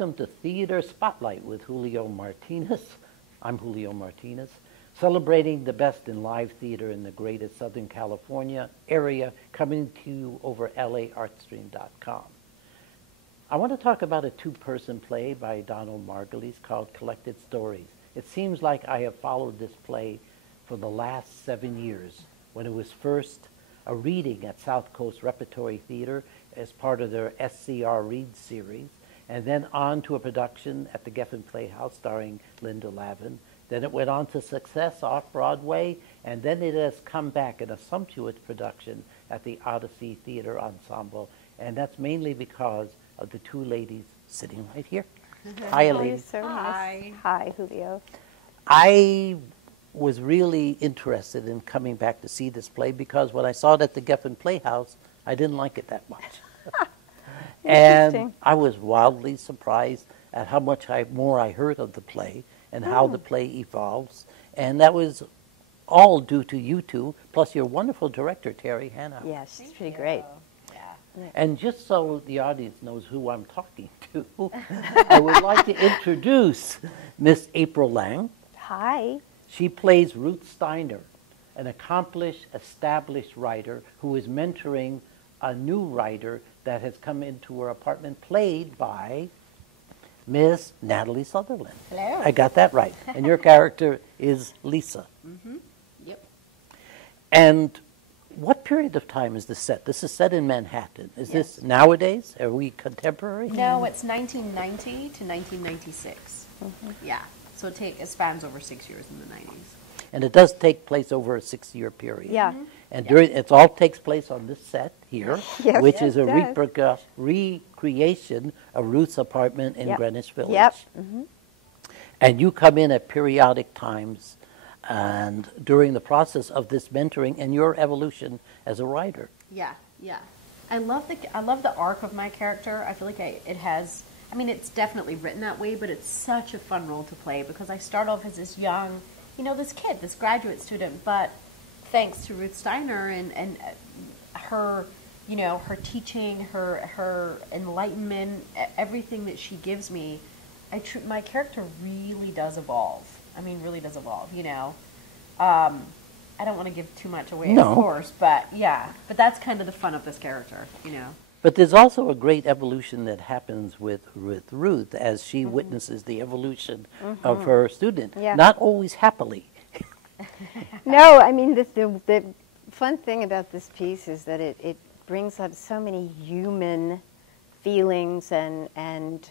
Welcome to Theater Spotlight with Julio Martinez. I'm Julio Martinez, celebrating the best in live theater in the greater Southern California area, coming to you over LAartstream.com. I want to talk about a two-person play by Donald Margulies called Collected Stories. It seems like I have followed this play for the last 7 years, when it was first a reading at South Coast Repertory Theater as part of their SCR Read series, and then on to a production at the Geffen Playhouse starring Linda Lavin. Then it went on to success off-Broadway, and then it has come back in a sumptuous production at the Odyssey Theatre Ensemble, and that's mainly because of the two ladies sitting right here. Hi, ladies. So Hi. Nice. Hi, Julio. I was really interested in coming back to see this play because when I saw it at the Geffen Playhouse, I didn't like it that much. And I was wildly surprised at how much more I heard of the play and how the play evolves. And that was all due to you two, plus your wonderful director, Terri Hanauer. Yes, she's pretty great. Yeah. And just so the audience knows who I'm talking to, I would like to introduce Miss April Lang. Hi. She plays Ruth Steiner, an accomplished, established writer who is mentoring a new writer that has come into her apartment, played by Miss Natalie Sutherland. Hello. I got that right. And your character is Lisa. Mm-hmm. Yep. And what period of time is this set? This is set in Manhattan. Is this nowadays? Are we contemporary? No, it's 1990 to 1996. Yeah. So it spans over 6 years in the 90s. And it does take place over a 6-year period. Yeah. And it all takes place on this set here, Yes, which is it a does. recreation of Ruth's apartment in Greenwich Village. Yep. And you come in at periodic times and during the process of this mentoring and your evolution as a writer. Yeah, yeah. I love the arc of my character. I feel like it has. I mean, it's definitely written that way, but it's such a fun role to play because I start off as this young, this kid, this graduate student, but thanks to Ruth Steiner and her, her teaching, her enlightenment, everything that she gives me, my character really does evolve. I mean, really does evolve, I don't want to give too much away, of course, but yeah. But that's kind of the fun of this character, But there's also a great evolution that happens with Ruth as she witnesses the evolution of her student, not always happily. No, I mean, the fun thing about this piece is that it brings up so many human feelings and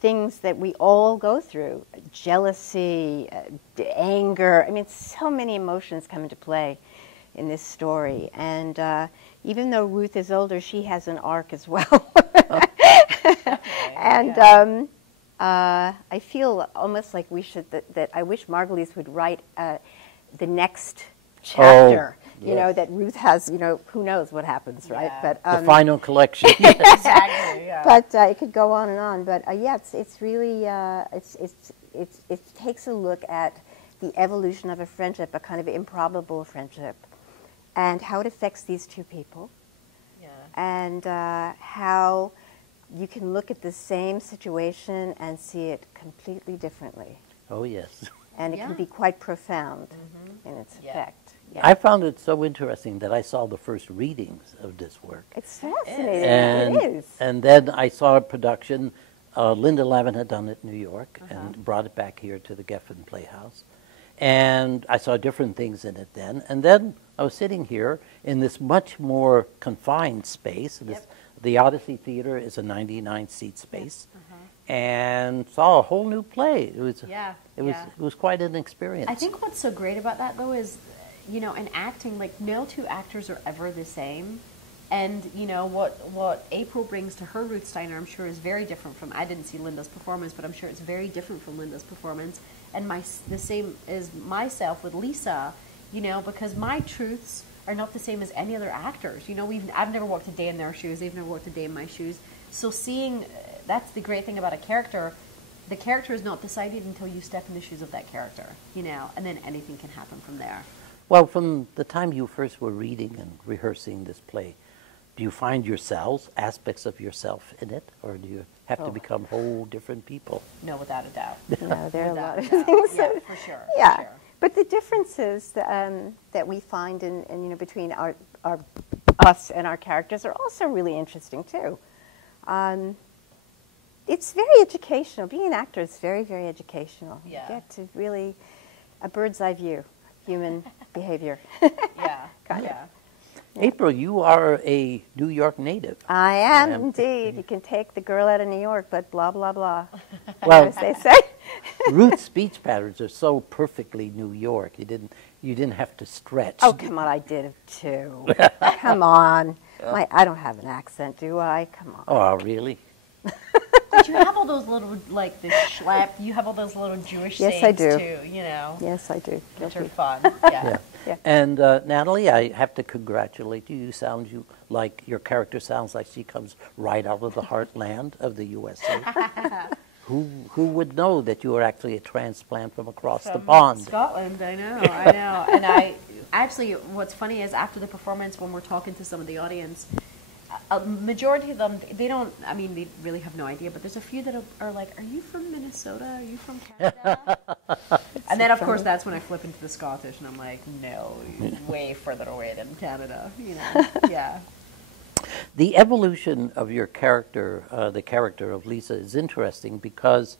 things that we all go through. Jealousy, anger. I mean, so many emotions come into play in this story. And even though Ruth is older, she has an arc as well. And I feel almost like that I wish Margulies would write the next chapter, that Ruth has, who knows what happens, right? Yeah. But The final collection. Exactly. Yeah. But it could go on and on. But it's really it takes a look at the evolution of a friendship, a kind of improbable friendship, and how it affects these two people, and how you can look at the same situation and see it completely differently. Oh, yes. And it can be quite profound in its effect. Yeah. I found it so interesting that I saw the first readings of this work. It's fascinating. It is. And then I saw a production. Linda Lavin had done it in New York and brought it back here to the Geffen Playhouse. And I saw different things in it then. And then I was sitting here in this much more confined space. The Odyssey Theatre is a 99-seat space. And saw a whole new play. It was quite an experience. I think what's so great about that, though, is, in acting, like, no two actors are ever the same. And, what April brings to her Ruth Steiner, I'm sure, is very different from, I didn't see Linda's performance, but I'm sure it's very different from Linda's performance. And the same as myself with Lisa, because my truths are not the same as any other actors. I've never walked a day in their shoes. They've never walked a day in my shoes. So that's the great thing about a character. The character is not decided until you step in the shoes of that character, and then anything can happen from there. Well, from the time you first were reading and rehearsing this play, do you find yourselves, aspects of yourself in it, or do you have to become whole different people? No, without a doubt. No, there are a lot of Without a doubt. things. Yeah, for sure. Yeah, For sure. but the differences that we find in between us and our characters are also really interesting too. It's very educational. Being an actor is very, very educational. Yeah. You get to really a bird's eye view of human behavior. Yeah. Kind of. Yeah. April, you are a New York native. I am indeed. You can take the girl out of New York, but blah blah blah. Well, As they say. Ruth's speech patterns are so perfectly New York. You didn't have to stretch. Oh, come on, I did it too. Come on. I don't have an accent, do I? Come on. Oh, really? But you have all those little, like, the schlep, you have all those little Jewish Yes, sayings, I do. too, you know, Yes, I do. which are Guilty. fun. Yeah. Yeah. And Natalie, I have to congratulate you. Your character sounds like she comes right out of the heartland of the USA. Who would know that you were actually a transplant from across the From pond? Scotland, I know. And I actually, what's funny is after the performance, when we're talking to some of the audience, a majority of them, they really have no idea, but there's a few that are like, are you from Minnesota? Are you from Canada? And then, of course, that's when I flip into the Scottish, and I'm like, no, way further away than Canada, you know, yeah. The evolution of your character, the character of Lisa, is interesting because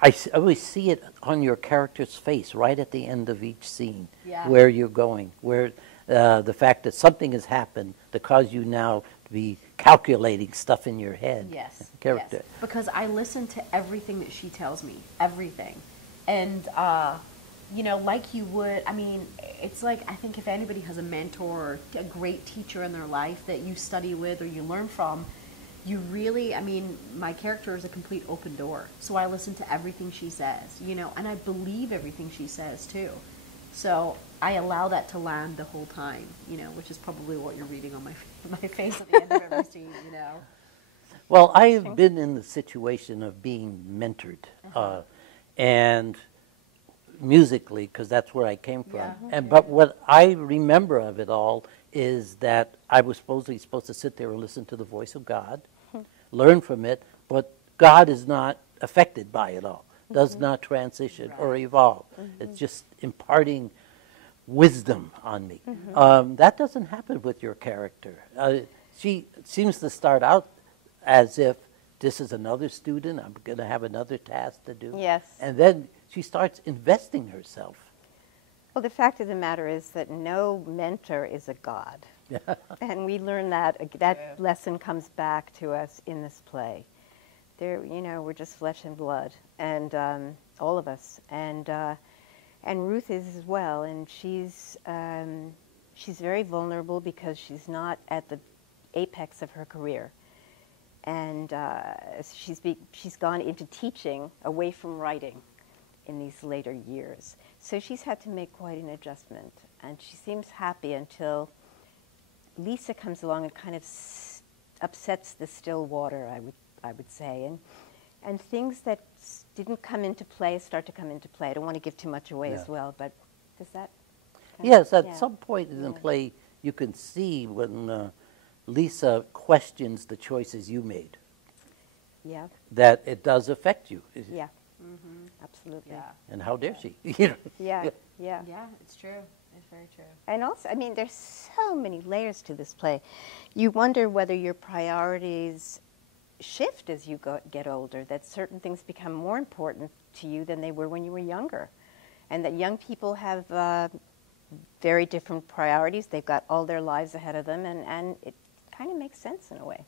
I always see it on your character's face right at the end of each scene, Yeah. where you're going, where the fact that something has happened that caused you now to be calculating stuff in your head. Yes. Character. Yes. Because I listen to everything that she tells me, everything. And, you know, like you would, I mean, it's like, I think if anybody has a mentor or a great teacher in their life that you study with or you learn from, you really, I mean, my character is a complete open door. So I listen to everything she says, you know, and I believe everything she says too. So I allow that to land the whole time, you know, which is probably what you're reading on my face at the end of every scene, you know. Well, I have been in the situation of being mentored, and musically, because that's where I came from. Yeah. But what I remember of it all is that I was supposed to sit there and listen to the voice of God, learn from it, but God is not affected by it all, does not transition or evolve. It's just imparting wisdom on me. That doesn't happen with your character. She seems to start out as if this is another student, I'm going to have another task to do. Yes. And then she starts investing herself. Well, the fact of the matter is that no mentor is a god. And we learn that lesson comes back to us in this play. You know, we're just flesh and blood, and all of us, and Ruth is as well, and she's very vulnerable because she's not at the apex of her career, and she's gone into teaching away from writing in these later years. So she's had to make quite an adjustment, and she seems happy until Lisa comes along and kind of upsets the still water, I would say, and things that didn't come into play start to come into play. I don't want to give too much away as well, but does that? Yes, at some point in the play, you can see when Lisa questions the choices you made. Yeah. That it does affect you. Yeah. Absolutely. Yeah. And how dare she? Yeah. Yeah, it's true. It's very true. And also, I mean, there's so many layers to this play. You wonder whether your priorities shift as you get older, that certain things become more important to you than they were when you were younger. And that young people have very different priorities. They've got all their lives ahead of them, and it kind of makes sense in a way.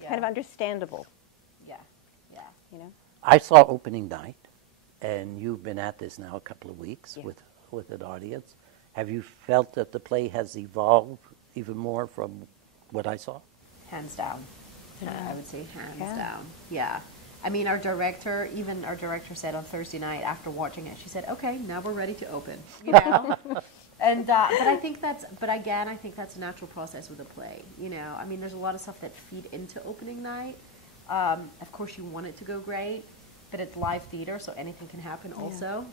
Yeah. Kind of understandable, Yeah. Yeah. you know? I saw opening night, and you've been at this now a couple of weeks with an audience. Have you felt that the play has evolved even more from what I saw? Hands down. I would say hands Yeah. down. Yeah. I mean, our director said on Thursday night after watching it, she said, okay, now we're ready to open, you know? And, but again, I think that's a natural process with a play, you know? I mean, there's a lot of stuff that feed into opening night. Of course, you want it to go great, but it's live theater, so anything can happen also.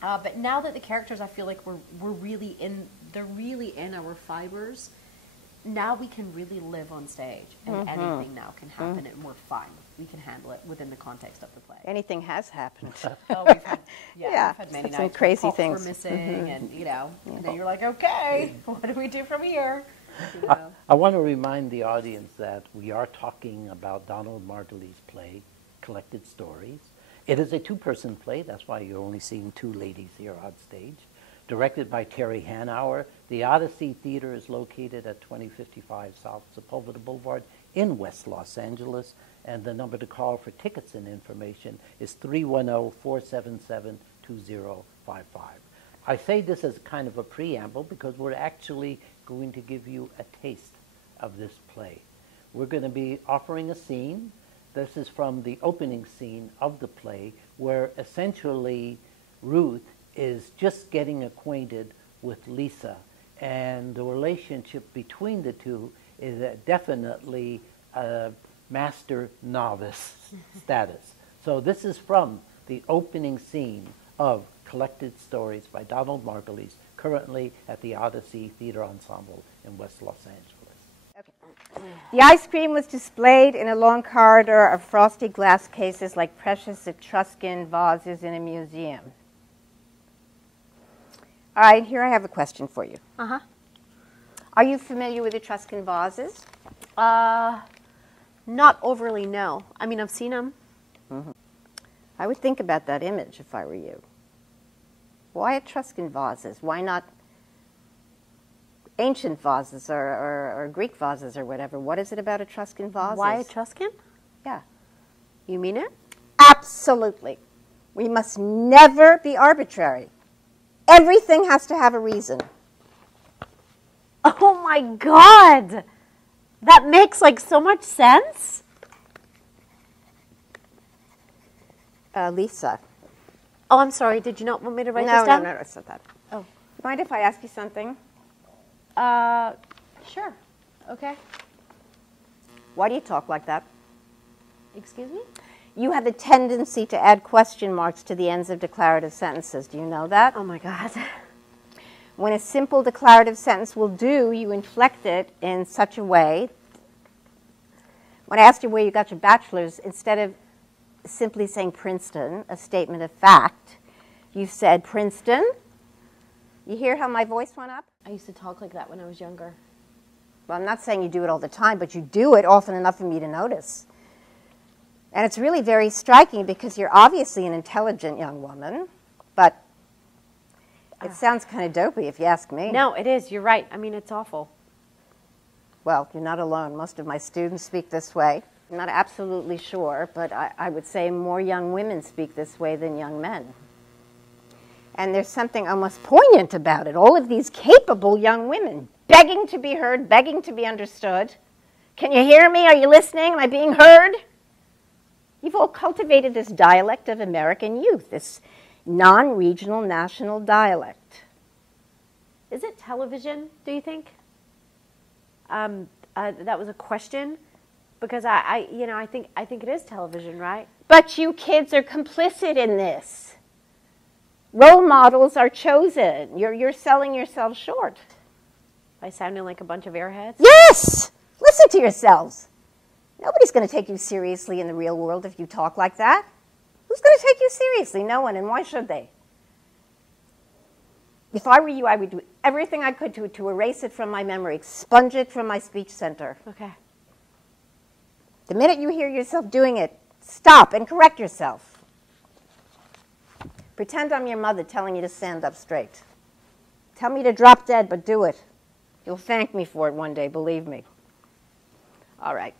But now that the characters, I feel like they're really in our fibers. now we can really live on stage, and anything now can happen, and we're fine. We can handle it within the context of the play. Anything has happened. Oh, we've had, Yeah, we've had many some nights crazy where props things. were missing, and and then you're like, okay, what do we do from here? You know? I want to remind the audience that we are talking about Donald Margulies' play, Collected Stories. It is a two-person play. That's why you're only seeing two ladies here on stage. Directed by Terri Hanauer. The Odyssey Theatre is located at 2055 South Sepulveda Boulevard in West Los Angeles. And the number to call for tickets and information is 310-477-2055. I say this as kind of a preamble because we're actually going to give you a taste of this play. We're going to be offering a scene. This is from the opening scene of the play, where essentially Ruth is just getting acquainted with Lisa, and the relationship between the two is definitely a master-novice status. So this is from the opening scene of Collected Stories by Donald Margulies, currently at the Odyssey Theatre Ensemble in West Los Angeles. The ice cream was displayed in a long corridor of frosty glass cases like precious Etruscan vases in a museum. All right, here I have a question for you. Uh-huh. Are you familiar with Etruscan vases? Not overly, no. I mean, I've seen them. I would think about that image if I were you. Why Etruscan vases? Why not ancient vases or Greek vases or whatever? What is it about Etruscan vases? Why Etruscan? Yeah. You mean it? Absolutely. We must never be arbitrary. Everything has to have a reason. Oh my God! That makes like so much sense. Lisa. Oh, I'm sorry. Did you not want me to write this down? No, it's not that. Oh. Mind if I ask you something? Sure. Okay. Why do you talk like that? Excuse me? You have a tendency to add question marks to the ends of declarative sentences. Do you know that? Oh my God. When a simple declarative sentence will do, you inflect it in such a way. When I asked you where you got your bachelor's, instead of simply saying Princeton, a statement of fact, you said Princeton. You hear how my voice went up? I used to talk like that when I was younger. Well, I'm not saying you do it all the time, but you do it often enough for me to notice. And it's really very striking because you're obviously an intelligent young woman, but it sounds kind of dopey if you ask me. No, it is. You're right. I mean, it's awful. Well, you're not alone. Most of my students speak this way. I'm not absolutely sure, but I would say more young women speak this way than young men. And there's something almost poignant about it. All of these capable young women begging to be heard, begging to be understood. Can you hear me? Are you listening? Am I being heard? You've all cultivated this dialect of American youth, this non-regional national dialect. Is it television, do you think? That was a question, because I think it is television, right? But you kids are complicit in this. Role models are chosen. You're selling yourself short. By sounding like a bunch of airheads? Yes! Listen to yourselves. Nobody's going to take you seriously in the real world if you talk like that. Who's going to take you seriously? No one, and why should they? If I were you, I would do everything I could to erase it from my memory, expunge it from my speech center. Okay. The minute you hear yourself doing it, stop and correct yourself. Pretend I'm your mother telling you to stand up straight. Tell me to drop dead, but do it. You'll thank me for it one day, believe me. All right.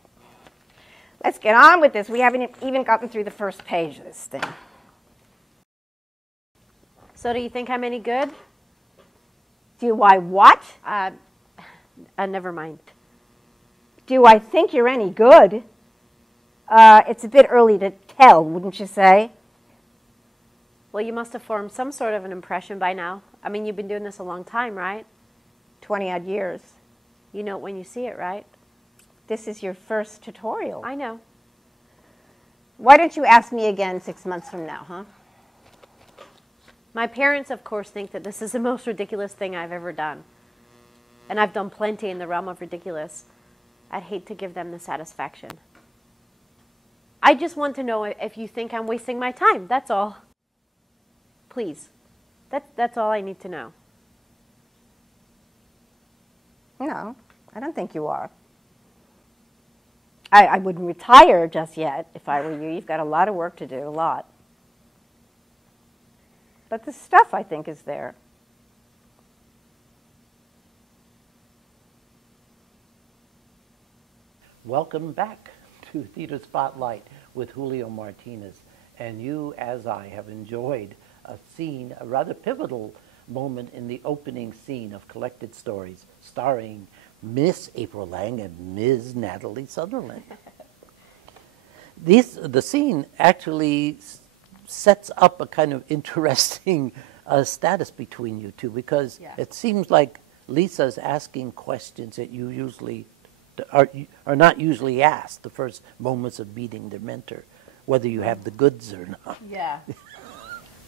Let's get on with this. We haven't even gotten through the first page of this thing. So do you think I'm any good? Do I what? Never mind. Do I think you're any good? It's a bit early to tell, wouldn't you say? Well, you must have formed some sort of an impression by now. I mean, you've been doing this a long time, right? 20-odd years. You know it when you see it, right? This is your first tutorial. I know. Why don't you ask me again 6 months from now, huh? My parents, of course, think that this is the most ridiculous thing I've ever done. and I've done plenty in the realm of ridiculous, I'd hate to give them the satisfaction. I just want to know if you think I'm wasting my time. That's all. Please. That's all I need to know. No, I don't think you are. I wouldn't retire just yet if I were you. You've got a lot of work to do, a lot. But the stuff, I think, is there. Welcome back to Theater Spotlight with Julio Martinez. And you, as I, have enjoyed a scene, a rather pivotal moment in the opening scene of Collected Stories, starring Miss April Lang and Ms. Natalie Sutherland. The scene actually sets up a kind of interesting status between you two, because it seems like Lisa's asking questions that you usually are not usually asked the first moments of meeting their mentor, whether you have the goods or not. Yeah.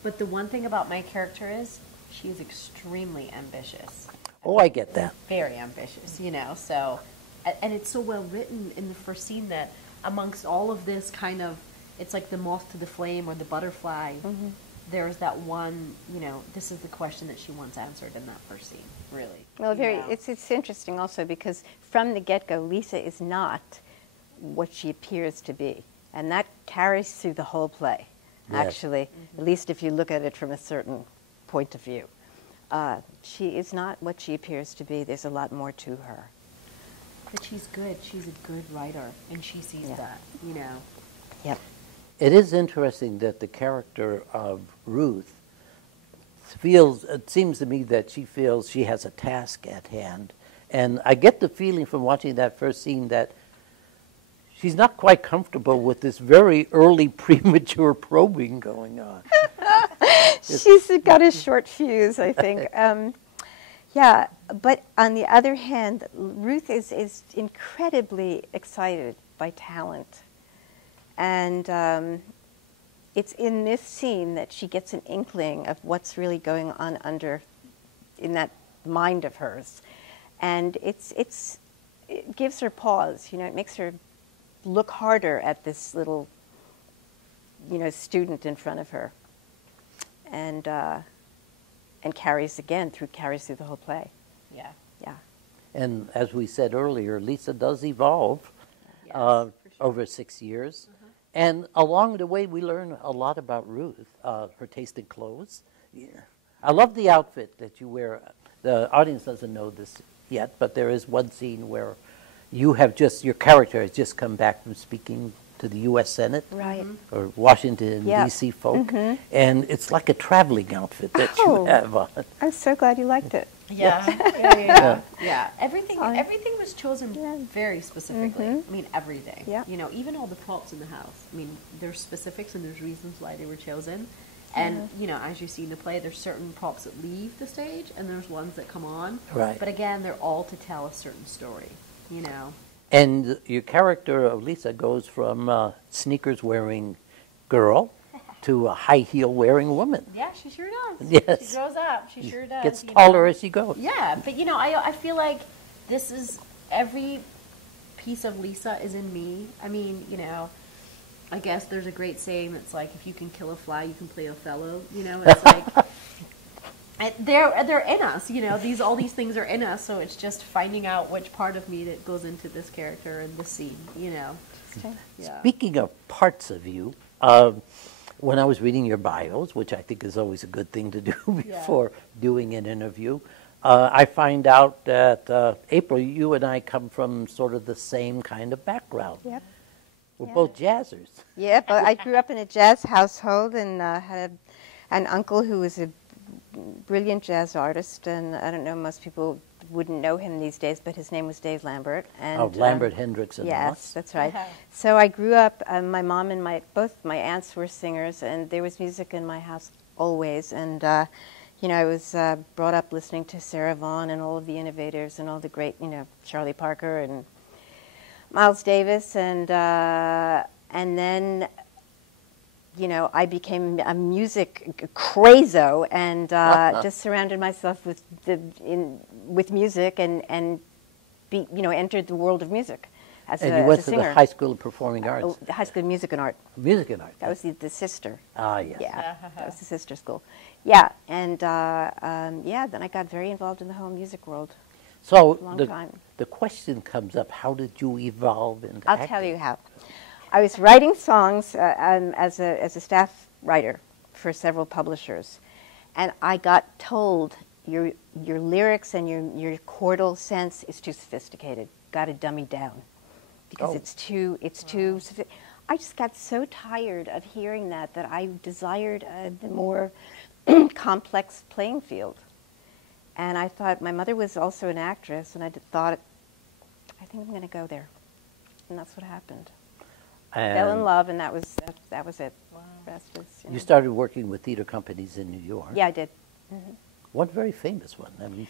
But the one thing about my character is she is extremely ambitious. Oh, I get that. Very ambitious, you know, so, and it's so well written in the first scene that amongst all of this kind of, it's like the moth to the flame or the butterfly, there's that one, you know, this is the question that she wants answered in that first scene, really. Well, it's interesting also because from the get-go, Lisa is not what she appears to be. And that carries through the whole play, actually, at least if you look at it from a certain point of view. She is not what she appears to be. There's a lot more to her. But she's good. She's a good writer, and she sees that, you know. Yep. It is interesting that the character of Ruth feels, it seems to me that she feels she has a task at hand. And I get the feeling from watching that first scene that she's not quite comfortable with this very early premature probing going on. She's got a short fuse, I think. Yeah, but on the other hand, Ruth is incredibly excited by talent. And it's in this scene that she gets an inkling of what's really going on in that mind of hers. And it gives her pause, you know, it makes her look harder at this little, you know, student in front of her. And carries through the whole play. Yeah. Yeah. And as we said earlier, Lisa does evolve over 6 years. And along the way, we learn a lot about Ruth, her taste in clothes. Yeah. I love the outfit that you wear. The audience doesn't know this yet, but there is one scene where your character has just come back from speaking to the U.S. Senate, or Washington, D.C. folk, and it's like a traveling outfit that you have on. I'm so glad you liked it. Yeah. Everything was chosen very specifically. I mean, everything. Yeah. You know, even all the props in the house. I mean, there's specifics and there's reasons why they were chosen. And, you know, as you see in the play, there's certain props that leave the stage and there's ones that come on. Right. But again, they're all to tell a certain story, you know. And your character of Lisa goes from sneakers-wearing girl to a high-heel-wearing woman. Yeah, she sure does. Yes. She grows up. She sure does. Gets taller as she goes. Yeah, but, you know, I feel like this is, every piece of Lisa is in me. I mean, you know, I guess there's a great saying that's like, if you can kill a fly, you can play Othello. You know, it's like... They're in us, you know. All these things are in us, so it's just finding out which part of me that goes into this character and this scene, you know. Yeah. Speaking of parts of you, when I was reading your bios, which I think is always a good thing to do before doing an interview, I find out that April, you and I come from sort of the same kind of background. Yep. We're both jazzers. Yeah, but I grew up in a jazz household and had an uncle who was a brilliant jazz artist, and I don't know, most people wouldn't know him these days, but his name was Dave Lambert. And, Lambert, Hendricks, and yes, Moss. That's right. So I grew up, my mom and both my aunts were singers, and there was music in my house always, and you know, I was brought up listening to Sarah Vaughan and all of the innovators and all the great, you know, Charlie Parker and Miles Davis, and then you know, I became a music crazo and just surrounded myself with music and you know, entered the world of music as And a, you went as to a singer. the High School of Performing Arts. Oh, the High School of Music and Art. Music and Art. That was the sister. Ah, yes. Yeah, that was the sister school. Yeah, and yeah, then I got very involved in the whole music world. So Long time. the question comes up, how did you evolve into I'll acting? tell you how. I was writing songs as a staff writer for several publishers, and I got told your lyrics and your chordal sense is too sophisticated. Got to dummy down because it's too I just got so tired of hearing that I desired the more complex playing field. And I thought, my mother was also an actress, and I thought, I think I'm going to go there. And that's what happened. Fell in love, and that was it. Wow. The rest is, You started working with theater companies in New York. Yeah, I did. Mm-hmm. One very famous one. I mean,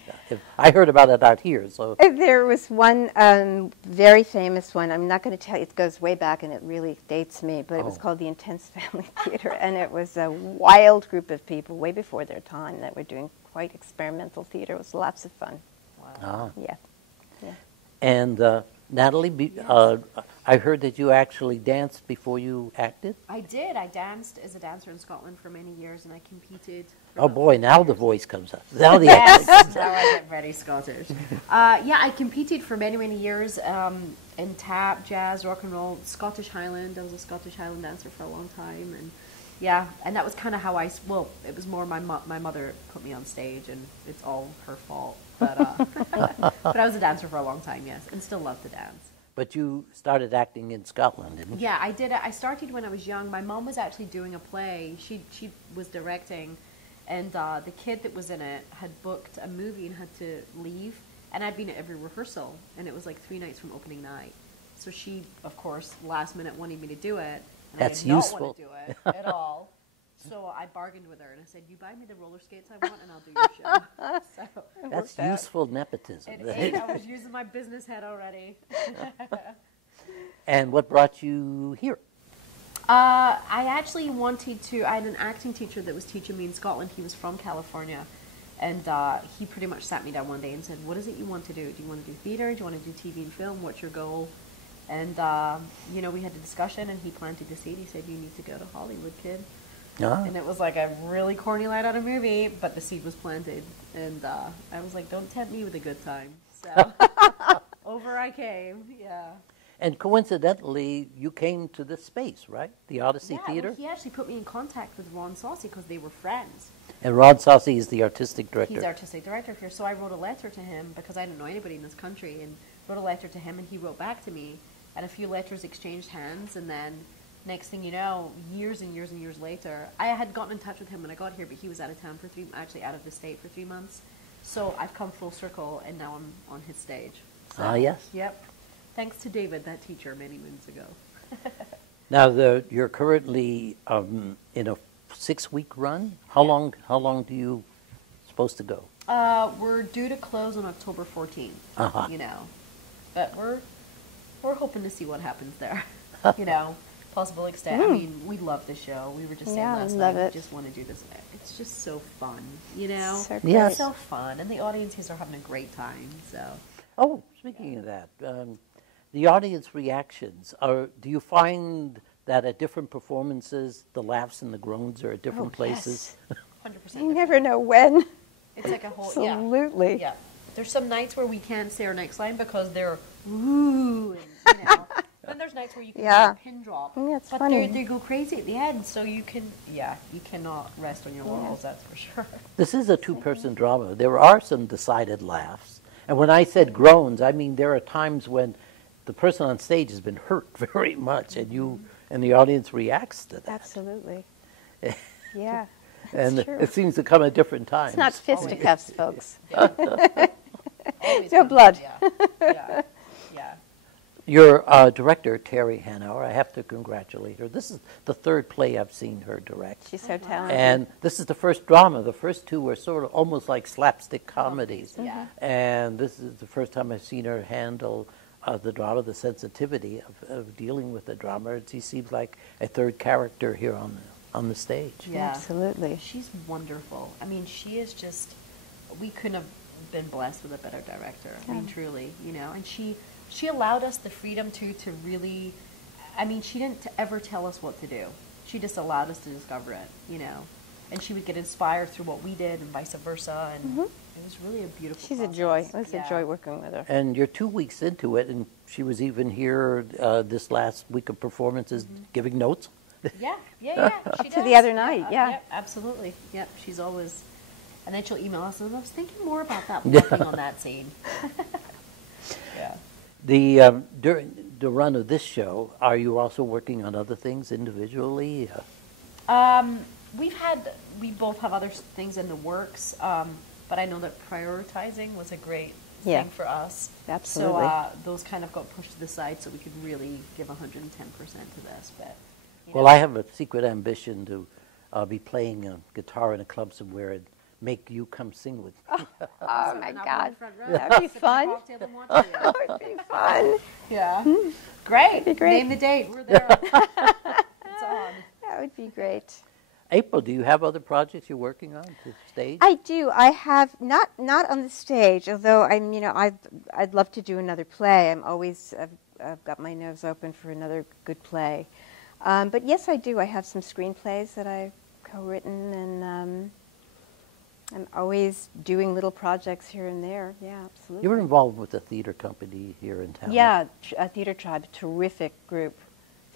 I heard about it out here. So There was one very famous one. I'm not going to tell you. It goes way back, and it really dates me. But it was called the Intense Family Theater, and it was a wild group of people, way before their time, that were doing quite experimental theater. It was lots of fun. Wow. Yeah. And Natalie, I heard that you actually danced before you acted. I did. I danced as a dancer in Scotland for many years, and I competed. Oh boy, now the voice comes up. Now the Yes, accent. now I get very Scottish. Yeah, I competed for many, many years in tap, jazz, rock and roll, Scottish Highland. I was a Scottish Highland dancer for a long time, and yeah, and that was kind of how well, it was more my mother put me on stage, and it's all her fault. But but I was a dancer for a long time, yes, and still love to dance. But you started acting in Scotland, didn't you? Yeah, I did. I started when I was young. My mom was actually doing a play. She was directing, and the kid that was in it had booked a movie and had to leave. And I'd been at every rehearsal, and it was like 3 nights from opening night. So she, of course, last minute wanted me to do it. And That's I did not useful. want to do it at all. So I bargained with her, and I said, "You buy me the roller skates I want, and I'll do your show." So That's useful nepotism. I was using my business head already. And what brought you here? I actually wanted to. I had an acting teacher that was teaching me in Scotland. He was from California, and he pretty much sat me down one day and said, "What is it you want to do? Do you want to do theater? Do you want to do TV and film? What's your goal?" And you know, we had a discussion, and he planted the seed. He said, "You need to go to Hollywood, kid." And it was like a really corny light out of movie, but the seed was planted, and I was like, "Don't tempt me with a good time." So over I came. Yeah. And coincidentally, you came to this space, right? The Odyssey Theatre? Well, he actually put me in contact with Ron Saucy because they were friends. And Ron Saucy is the artistic director. He's artistic director here. So I wrote a letter to him because I didn't know anybody in this country, and wrote a letter to him, and he wrote back to me, and a few letters exchanged hands, and then next thing you know, years and years and years later, I had gotten in touch with him when I got here, but he was out of town for actually out of the state for 3 months. So I've come full circle, and now I'm on his stage. So, yes. Yep. Thanks to David, that teacher, many moons ago. Now, you're currently in a 6-week run. How long do you supposed to go? We're due to close on October 14th. Uh-huh. You know, but we're hoping to see what happens there. You know, possible extent. I mean, we love the show. We were just saying last night, we just want to do this. It's just so fun. You know, So Yes. it's so fun, and the audiences are having a great time. So. Oh, speaking of that, the audience reactions do you find that at different performances, the laughs and the groans are at different places? 100%. You never know when. It's like a whole Absolutely. Yeah. There's some nights where we can't say our next line because they're woo, and, you know. Then there's nights where you can hear a pin drop. Yeah, it's but funny. they go crazy at the end, so you cannot rest on your laurels, that's for sure. This is a 2-person drama. There are some decided laughs. And when I said groans, I mean there are times when the person on stage has been hurt very much, and the audience reacts to that. Absolutely. Yeah. And true. it seems to come at different times. It's not fisticuffs, folks. Always No fun. blood. Yeah. Your director, Terri Hanauer, I have to congratulate her. This is the 3rd play I've seen her direct. She's so talented. And this is the first drama. The first 2 were sort of almost like slapstick comedies. Yeah. And this is the first time I've seen her handle the drama, the sensitivity of dealing with the drama. He seems like a third character here on the stage. Yeah. Absolutely. She's wonderful. I mean, she is just, we couldn't have been blessed with a better director. I mean, truly, you know, and she allowed us the freedom to really, I mean, she didn't ever tell us what to do. She just allowed us to discover it, you know, and she would get inspired through what we did and vice versa, and it was really a beautiful She's process. a joy. It was a joy working with her. And you're 2 weeks into it, and she was even here this last week of performances giving notes. Yeah, she does. To the other night, yeah. Yep, absolutely. Yep, she's always, and then she'll email us, and I was thinking more about that, working on that scene. Yeah. During the run of this show, are you also working on other things individually? We both have other things in the works, but I know that prioritizing was a great thing for us. Absolutely. So those kind of got pushed to the side so we could really give 110% to this. But Well, I have a secret ambition to be playing a guitar in a club somewhere and make you come sing with me. Oh my God, that'd be fun. That would be fun. Yeah, great. That'd be great. Name the date. We're there. It's on. That would be great. April, do you have other projects you're working on to stage? I do. I have not on the stage, although I'd love to do another play. I've got my nose open for another good play. But yes, I do. I have some screenplays that I've co-written, and I'm always doing little projects here and there. Yeah, absolutely. You were involved with a theater company here in town. Yeah, a Theater Tribe, terrific group,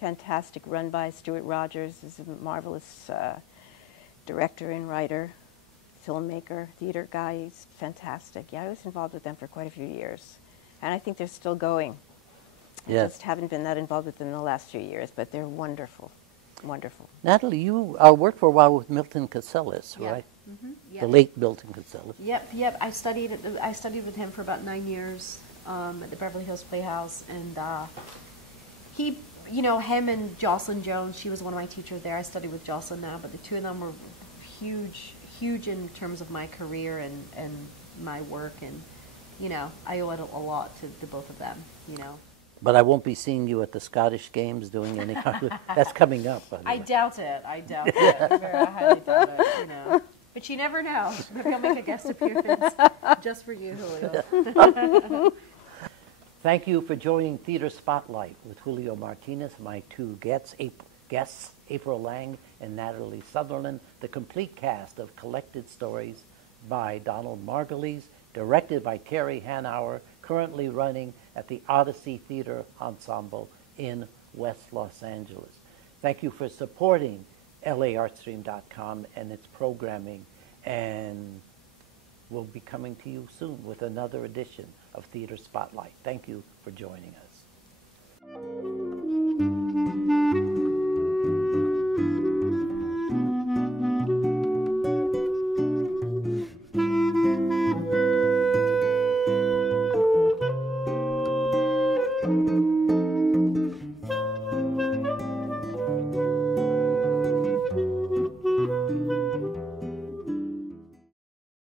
fantastic, run by Stuart Rogers, is a marvelous director and writer, filmmaker, theater guy. He's fantastic. Yeah, I was involved with them for quite a few years, and I think they're still going. Yes. I just haven't been that involved with them in the last few years, but they're wonderful, wonderful. Natalie, you worked for a while with Milton Casellas, Yeah. right? Yep. The late Milton Casellas. Yep. I studied with him for about 9 years at the Beverly Hills Playhouse, and he, you know, him and Jocelyn Jones. She was one of my teachers there. I studied with Jocelyn now, but the two of them were huge in terms of my career and my work, and you know, I owe it a lot to both of them. You know. But I won't be seeing you at the Scottish Games doing any kind of... That's coming up, by the way. I doubt it. I highly doubt it, you know. But you never know. Maybe I'll make a guest appearance just for you, Julio. Thank you for joining Theater Spotlight with Julio Martinez, my two guests, April Lang and Natalie Sutherland, the complete cast of Collected Stories by Donald Margulies, directed by Terri Hanauer, currently running at the Odyssey Theatre Ensemble in West Los Angeles. Thank you for supporting LAartstream.com and its programming, and we'll be coming to you soon with another edition of Theater Spotlight. Thank you for joining us.